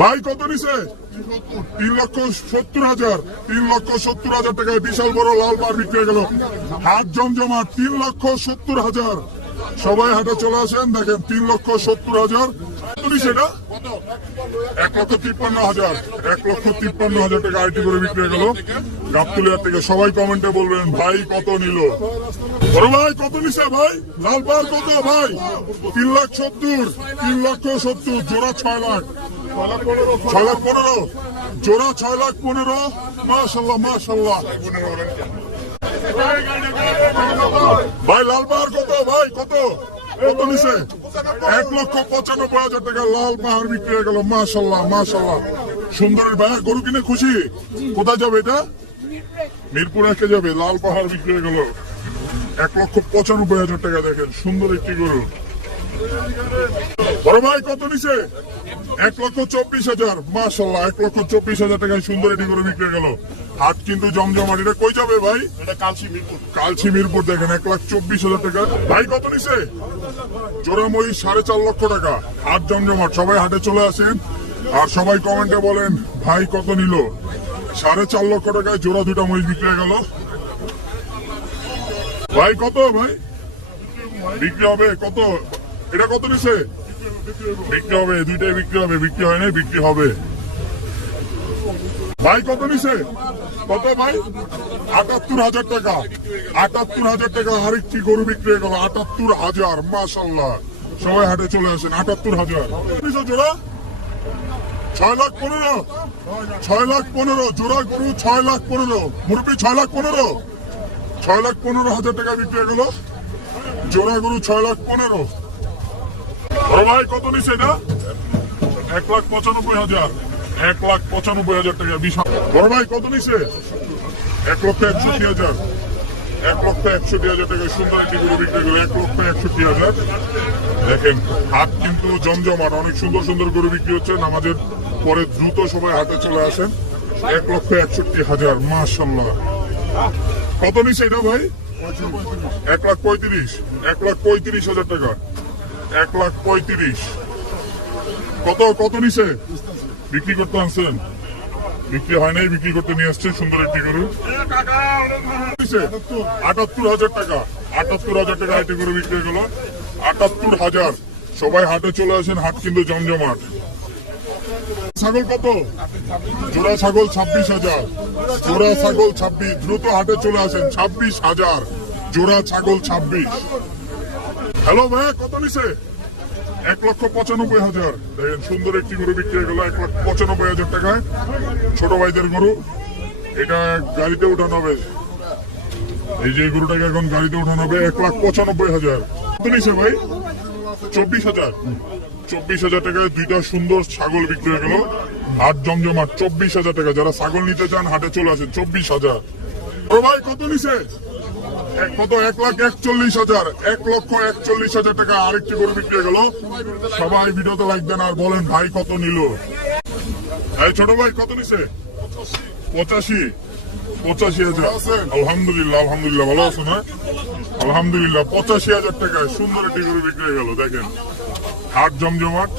ভাই কত নিছে? 3,70,000। 3,70,000 টাকায় বিশাল বড় লাল পার বিক্রি হয়ে গেল। হাট জমজমাট। 3,70,000। সবাই হাটে চলে আসেন। দেখেন 3,70,000। কত নিছে এটা? 1,53,000। 1,53,000 টাকা আইটি করে বিক্রি হয়ে গেল গাবতলিয়া থেকে। সবাই কমেন্টে বলবেন ভাই কত নিল। বড় ভাই কত নিছে ভাই? লাল পার কত ভাই? 3,70,000। 3,70,000। জোড়া 6 লাখ। 6,15,000 জোড়া। 6,15,000। মাশাআল্লাহ মাশাআল্লাহ। ভাই লাল পাহাড় কত ভাই? কত কত নিছে? 1,95,000 টাকা লাল পাহাড় বিক্রি হয়ে গেল। মাশাআল্লাহ মাশাআল্লাহ। সুন্দরের ভাই গরু কিনে খুশি? কোথায় যাবে এটা? মিরপুর একে যাবে। লাল পাহাড় বিক্রি হয়ে গেল 1,95,000 টাকা। দেখেন সুন্দর একটি গরু। বড় ভাই কত নিছে? 1,24,000। মাশাআল্লাহ 1,24,000 টাকায় সুন্দর একটি গরু বিক্রি হয়ে গেল। হাট কিন্তু জমজমাট। এটা কই যাবে ভাই? এটা কালচি মিরপুর। দেখেন 1,24,000 টাকা। ভাই কত নিছে? জোড়া মহিষ 4.5 লক্ষ টাকা। হাট জমজমাট। সবাই হাটে চলে আসেন আর সবাই কমেন্টে বলেন ভাই কত নিল। 4.5 লক্ষ টাকায় জোড়া দুটা মহিষ বিক্রি হয়ে গেল। ভাই কত ভাই বিক্রি হবে? কত এটা? কত নিছে? বিক্রি হবে। দুইটাই বিক্রি হবে। বিক্রি হয় নাই, বিক্রি হবে। ভাই কত নিছে? কত ভাই? 78,000 টাকা। 78,000 টাকা আরেকটি গরু বিক্রি হয়ে গেল। 78,000। মাশাআল্লাহ। সবাই হাটে চলে আসেন। 78,000 জোড়া। 6,15,000। 6,15,000 জোড়া গরু। 6,15,000 মুরব্বী। 6,15,000। 6,15,000 টাকা বিক্রি হয়ে গেল জোড়া গরু। 6,15,000। ভাই কত নিছে এটা? 1,95,000। 1,95,000 টাকা। বিশাল। বড় ভাই কত নিছে? 1,61,000। 1,61,000 টাকা সুন্দর একটি গরু বিক্রি করে 1,61,000। দেখেন হাট কিন্তু জমজমাট। অনেক সুন্দর সুন্দর গরু বিক্রি হচ্ছে। নামাজের পরে দ্রুত সবাই হাটে চলে আসেন। 1,61,000। মাশাআল্লাহ। কত নিছে এটা ভাই? 1,35,000। 1,35,000 টাকা। 1,35,000। কত কত নিছে? বিক্রি করতে আনছেন? বিক্রি হয় নাই, বিক্রি করতে নিয়ে আসছে সুন্দর একটি গরু। 78,000 টাকা। 78,000 টাকা আইটি গরু বিক্রি হয়ে গেল। 78,000। সবাই হাটে চলে আসেন। হাট কিন্তু জমজমাট। ছাগল কত? জোড়া ছাগল 26,000। জোড়া ছাগল 26। দ্রুত হাটে চলে আসেন। 26,000 জোড়া ছাগল। 26। হ্যালো ভাইয়া কত নিছে? 1,95,000। দেখেন সুন্দর একটি গরু বিক্রি হয়ে গেল 1,95,000 টাকায়। ছোট ভাইদের গরু। এটা গাড়িতে উঠানো হবে। এই যে গরুটাকে এখন গাড়িতে উঠানো হবে। 1,95,000। কত নিছে ভাই? 24,000। 24,000 টাকায় দুইটা সুন্দর ছাগল বিক্রি হয়ে গেল। হাট জমজমাট। 24,000 টাকা। যারা ছাগল নিতে চান হাটে চলে আসেন। 24,000। ও ভাই কত নিছে? কত? 1,41,000। 1,41,000 টাকা আরেকটি গরু বিক্রি হয়ে গেল। সবাই ভিডিওতে লাইক দেন আর বলেন ভাই কত নিল। এই ছোট ভাই কত নিছে? 85,000। 85,000। আলহামদুলিল্লাহ আলহামদুলিল্লাহ। ভালো আছো না? আলহামদুলিল্লাহ। 85,000 টাকায় সুন্দর একটি গরু বিক্রি হয়ে গেল। দেখেন হাট জমজমাট।